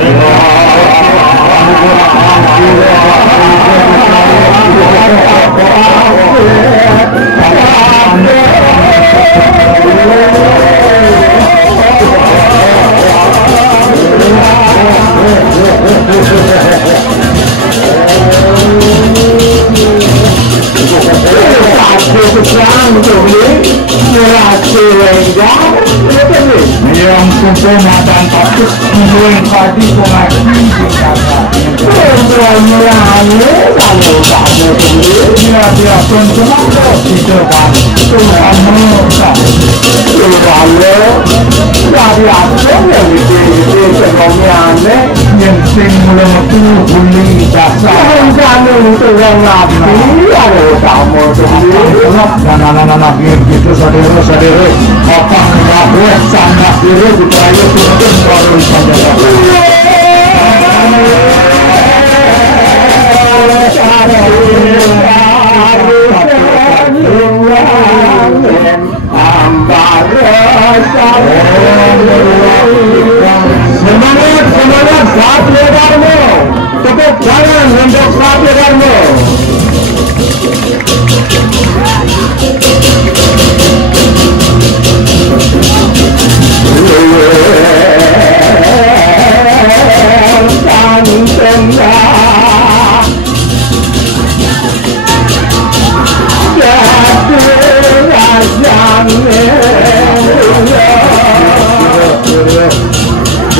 Enak. yang sempurna dan patut yang tadi pengaji dia pencuma di depan Tuhan dari asal yang yang sing melematu bunyi dasar kamu Tuhan nabi ada kamu sendiri dan anak-anak gitu saudara-saudara apa kabeh sangat diri dipayu tuntun baru saja semangat saat lebarmu tepuk tangan untuk saat lebarmu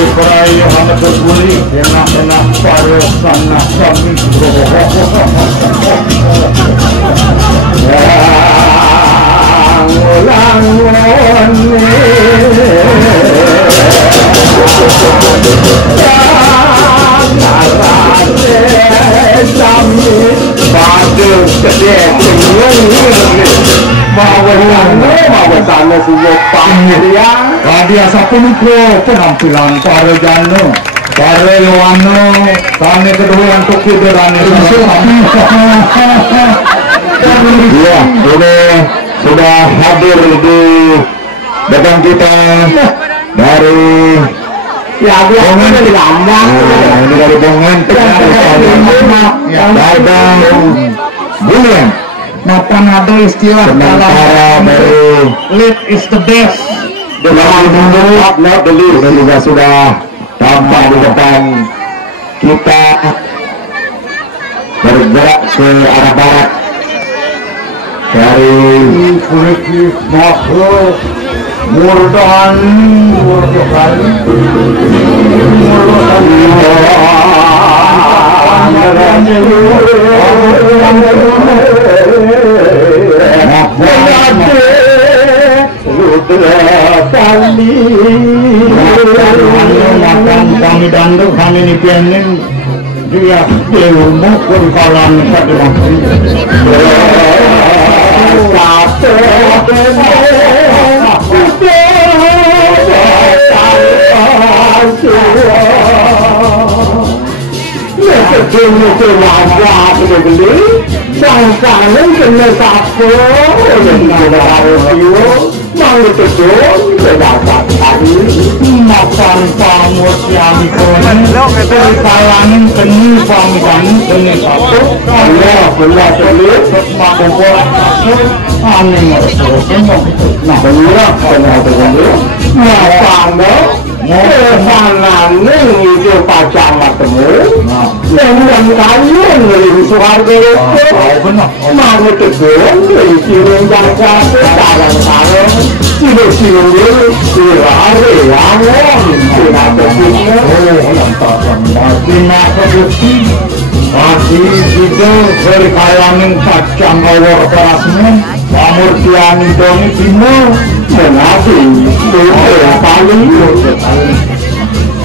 Diperaya hanya berbuli enak-enak pada sana kami biasa penuh penampilan para jano para luano kami kedua yang toki berani ya ini sudah hadir di depan kita dari ya Bongen di Lambang ini dari Bongen dagang Bongen mapan ada istilah dalam dari lead is the best not the least sudah tampak di depan kita bergerak ke arah barat dari kulit makhluk murdan kami danduk kami nipianin dia ilmu kurkalan mau betul berdapat tadi makan pamut yang dari kalangan keni pamitan keni satu Allah belah telit makan bola kasut aneh merosot nah belah belah belah makan mana itu pacang matemu yang kayu ngeliru suharga itu mau betul isi renjang kuasa tarang-tarang silo-silo dulu sirare wangon sinapetnya sinapetnya masih gitu dari kalangan kacang awal kerasmen pamur tiang doni timur mengaji itu paling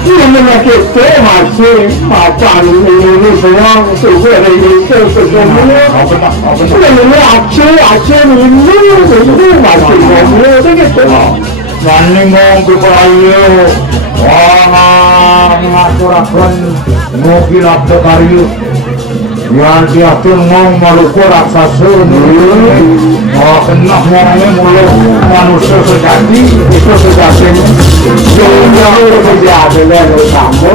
ini kita masih macan ini semua sesuai ini semuanya ini aceh ini masih semuanya begitu Nanding ngomong berperayu wah ngaturakan mobil abdo kayu yang dia pun mau Maluku raksasa oh kena ngomongnya mulut manusia sejati itu sejatinya yang terjadi dengan kamu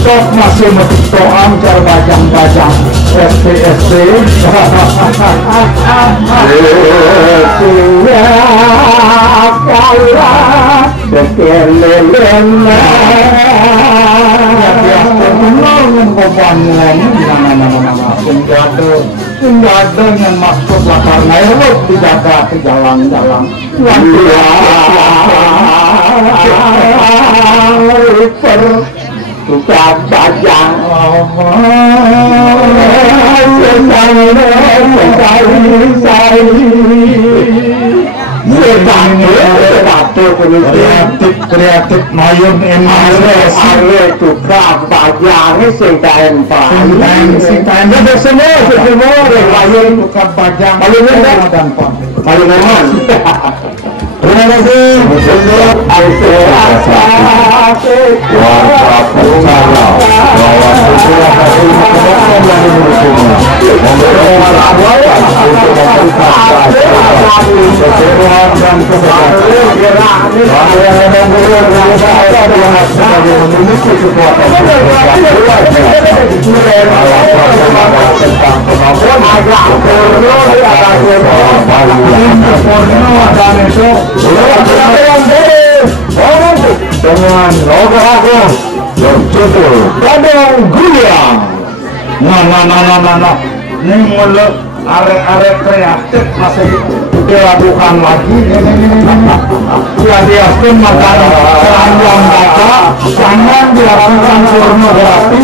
sok masih mentoan cara bajang-bajang SPSP kalah bekelelena Senjata yang maksud lakar naik dijaga ke jalan-jalan tukang bajang kreatif mayun emang tukang bajang sing kaen semua mayun tukang bajang mayun aman. Terima kasih. Dengan logo berjudul Gadang Guyang. Nah, ini mulut arek-arek kreatif masih dilakukan lagi. Ya dia pun makan keranjang baca, jangan dilakukan pornografi.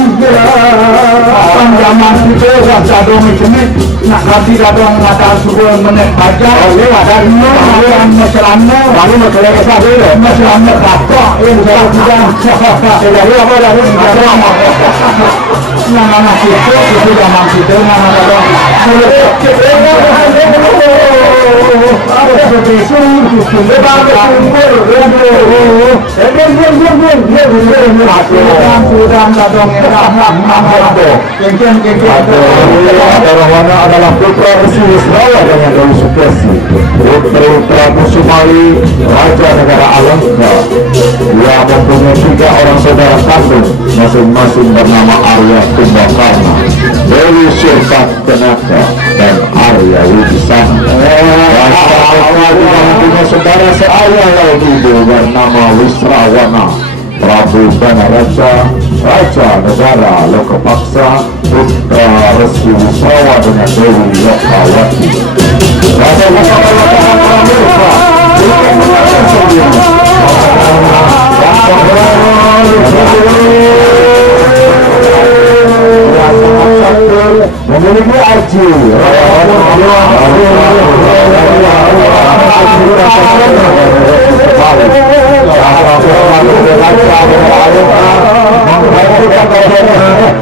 Zaman itu jadong ini nak nanti jadong mata suruh menek baca. Ada yang mesranya, lalu mesra kesah dulu. Mesranya kakak yang sudah. Jadi apa dari mesra? Nama itu zaman itu nama jadong. Adalah putra Resi Wisrawa dengan Dewi Sukesi, putra Kusumali, Raja Negara Alengka. Dia mempunyai 3 orang saudara kandung, masing-masing bernama Arya Kumbakarna, Dewi Sultan Tenaka, dan Arya Wibisana. Mereka juga mempunyai saudara seayah lagi bernama Wisrawana, Prabu Danaraja, Raja Negara Lokapaksa, putra Resi Wisrawa dengan Dewi Lokawati. Raja memiliki arji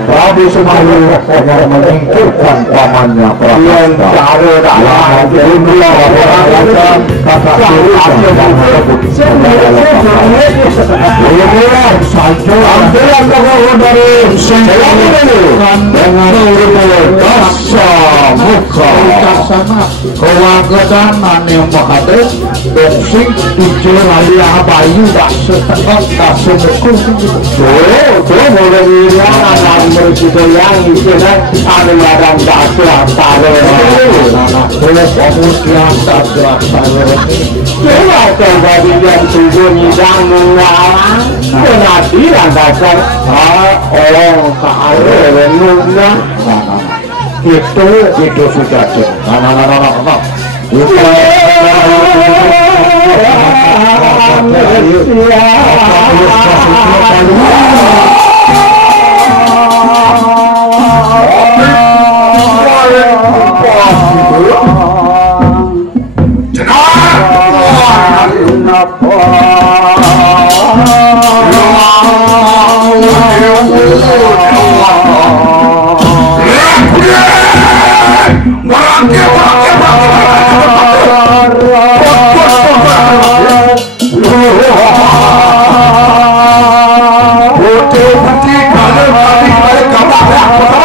Prabu Sumayu yang menyingkirkan pamannya Prakasta kewagadan yang menghadir dan sing tujuh lali abayu tak setekan tak semekul tuh mulai bilang anak bersih yang isinya ada yang tak terasa anak boleh kemudian tak terasa coba kembali yang tujuh nidang mengalang pengadilan dasar orang keadaan renungnya itu sudah nah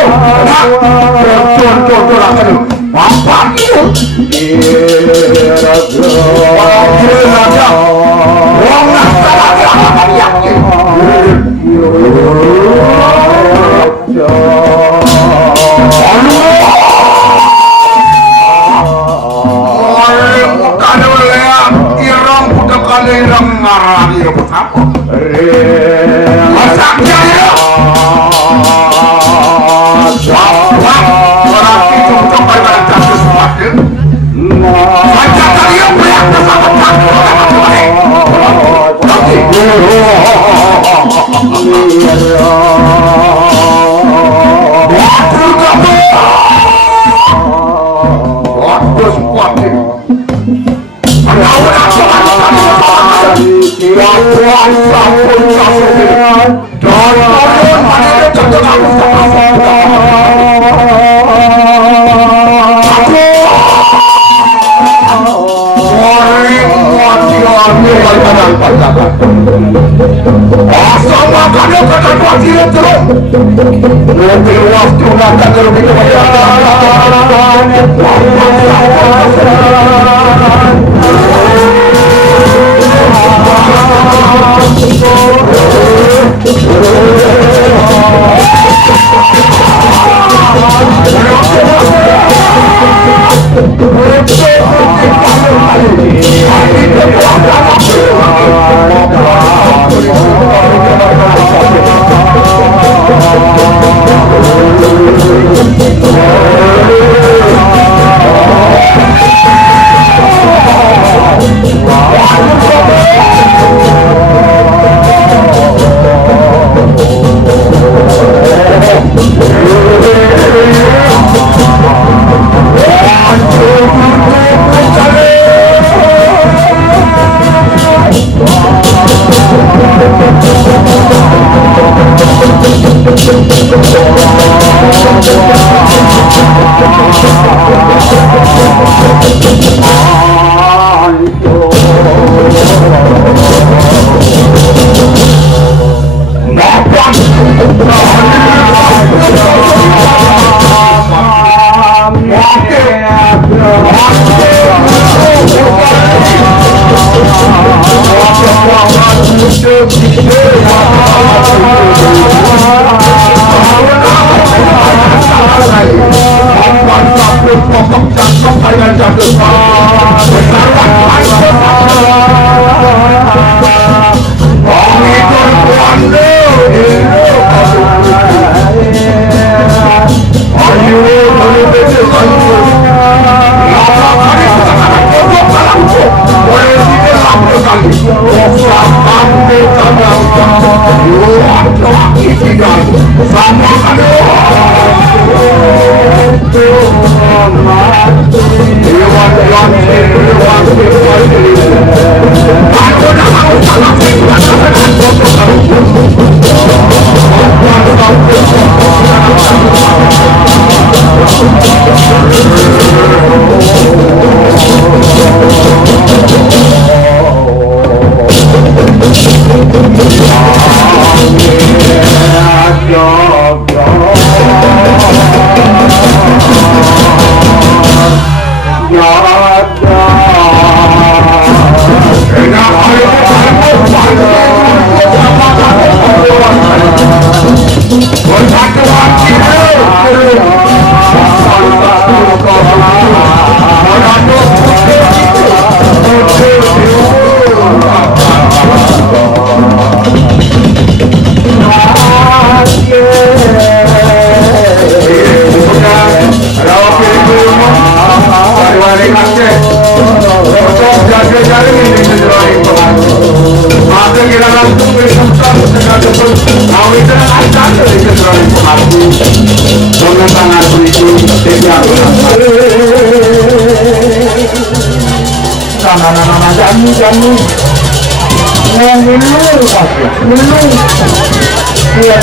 Nah kali ngarang ya apa? Masaknya ya. Orang itu coba baca sesuatu. Baca kali yang banyak bersama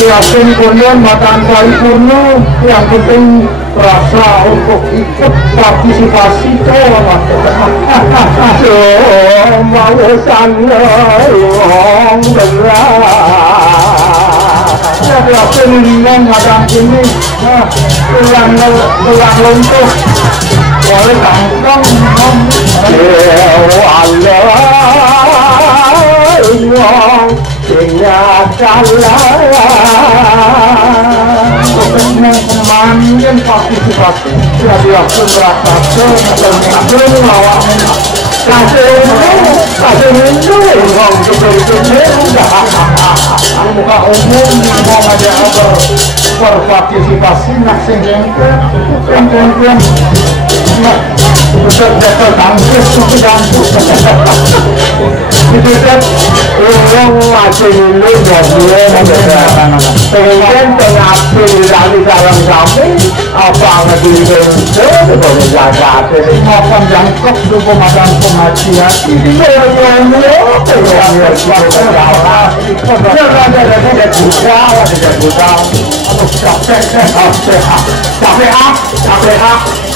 yakin kurnian mataan kali purno yang penting rasa untuk ikut partisipasi tolak mau sana yang berat yakin dengan mataan ini tulang lontok oleh kangkang Allah ingatkanlah manjen partisipasi jadi aku merasa belum lawan kasih minum terbuka umum mau ngajak berpartisipasi nak sing kengkeng nah betul tangkis itu gampus itu kan orang masih dulu jadi pengen pengapil dari dalam kami apa ngedirin boleh jaga makan jangkok itu pemadam pengajian ini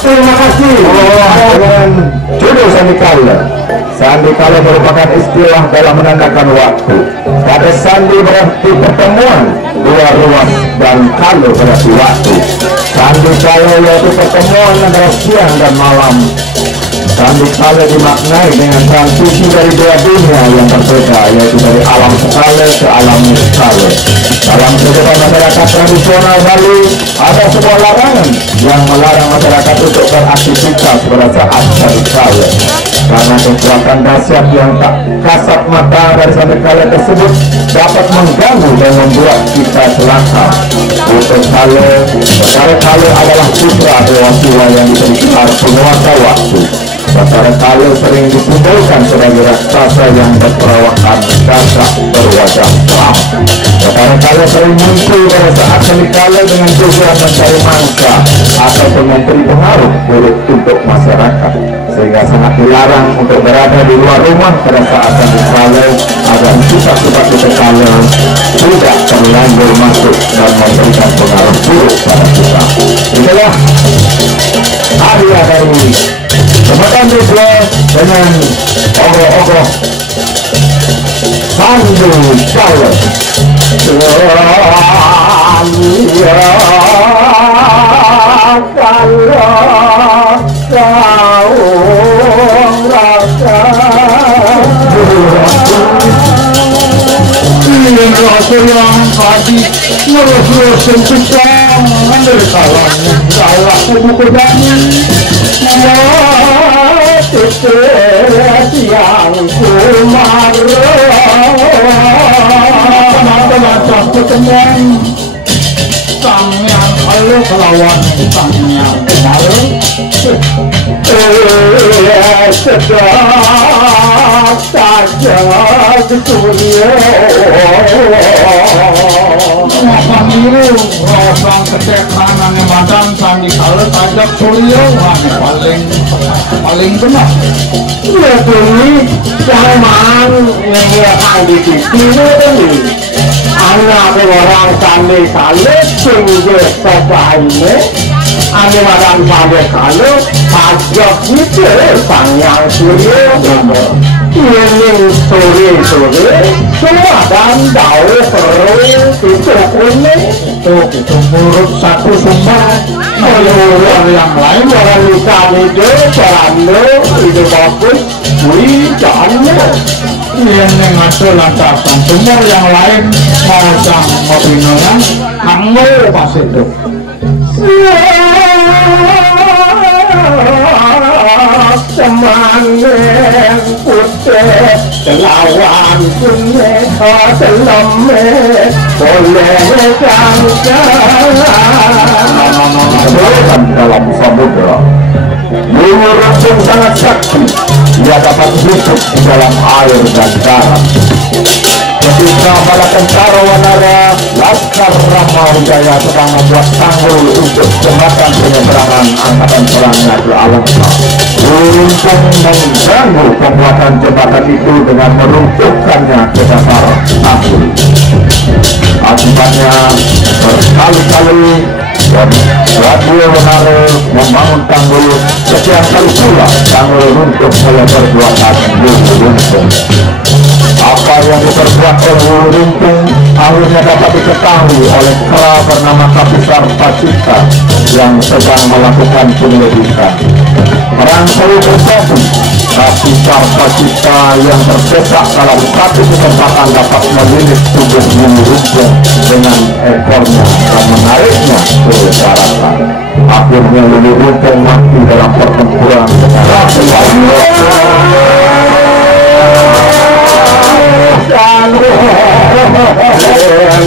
terima kasih. Judul Sandikala. Sandikala merupakan istilah dalam menandakan waktu. Pada sandi berarti pertemuan, dua ruas, dan kala berarti waktu. Sandikala yaitu pertemuan antara siang dan malam. Sandikala dimaknai dengan transisi dari dua dunia yang berbeda, yaitu dari alam sekala ke alam sekala. Dalam kehidupan masyarakat tradisional Bali, ada sebuah larangan yang melarang masyarakat untuk beraktivitas pada saat sandikala. Karena kekuatan dahsyat yang tak kasat mata dari sandikala tersebut dapat mengganggu dan membuat kita celaka. Untuk Kala adalah putra Dewa Siwa yang dikenal penguasa waktu. Batara Kala sering disimbolkan sebagai raksasa yang berperawakan gagah berwajah kelam. Batara Kala sering muncul pada saat sandikala dengan tujuan mencari mangsa ataupun memberi pengaruh buruk untuk masyarakat, sehingga sangat dilarang untuk berada di luar rumah pada saat sandikala agar sifat-sifat Kala tidak terlanjur masuk dan memberikan pengaruh buruk pada kita. Inilah hadiah dari Jembatan Desa dengan ogoh-ogoh Sandikala. yang tadi terus sempitkan dari kalahnya salah kubu kedani yang teman-teman ketemuan sang-yang alu kelawan sang-yang kemarin sedap saja setulia makan biru rosang kecek kanan badan sandikala tajak surya paling benar ya ini zaman yang akan di TV ini anak orang sandikala sehingga sebaiknya ane madan sandikala tajak itu sang-yang surya ini sore-sore semua dan tahu perlu itu kuning itu menurut satu sumber kalau yang lain orang ikan itu peranda itu bagus jangannya ini ngatur lantasan sumber yang lain mau sang opinionan kamu pas itu teman yang putih lawan punya selama boleh Kan dalam samudera Gunung Rasul sangat sakti. Ia dapat hidup di dalam air dan darat. Ketika para tentara Wanara Laskar Ramahwijaya sedang membuat tanggul untuk jembatan penyeberangan angkatan perangnya ke alam, Runtung mengganggu pembuatan jembatan itu dengan meruntuhkannya ke dasar tanggul. Akibatnya berkali-kali Radio Wanara membangun tanggul, setiap kali pula tanggul runtuh melebar 2 kaki runtuh. Apa yang diperbuat oleh Runtung akhirnya dapat diketahui oleh kera bernama Kapisar Pacita yang sedang melakukan penyelidikan. Perang selalu terjadi. Kapisar Pacita yang terdesak dalam satu kesempatan dapat melilit tubuh Runtung dengan ekornya dan menariknya ke daratan. Akhirnya Runtung mati dalam pertempuran dengan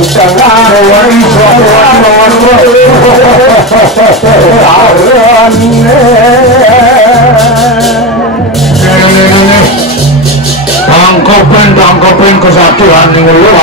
tangkapin kesatuan ning lho.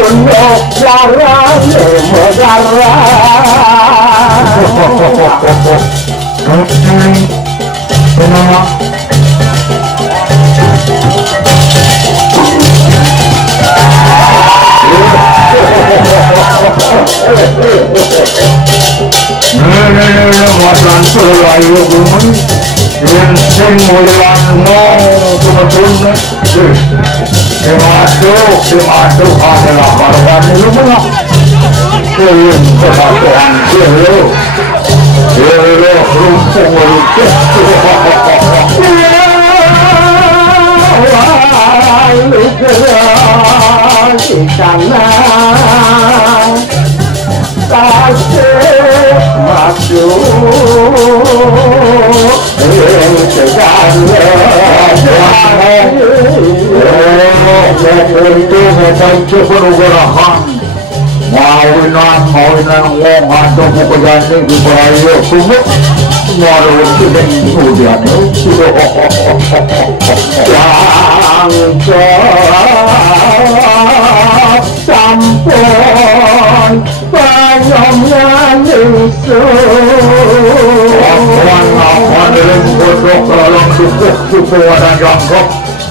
Untuk larane megara kenapa Masan selayu gumun yang sing mulian mo kebetulan Dimasuk adalah korban ilmu Kalian kesatuan Kilo Rumpung Rumpung Lalu gerak di sana Tasik masuk Yang segala itu macam keberugarahan mawinan wong ada pokoknya di bahaya kumuk malu kita kemudian yang sampun penyomnya Yesus apa dalam bodoh kalau suku ada jangkok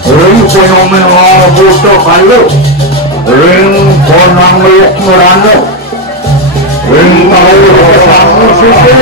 ring fenomena bodoh kalau ring konang lek merana ring tahu sama suku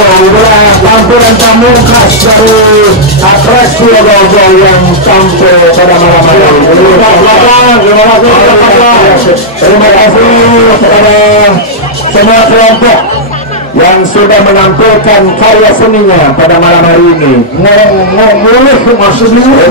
Sambil tampilan tamu khas dari atraksi yang tampil pada malam hari ini. Terima kasih kepada semua kelompok yang sudah menampilkan karya seninya pada malam hari ini. Ngomong-ngomong maksudnya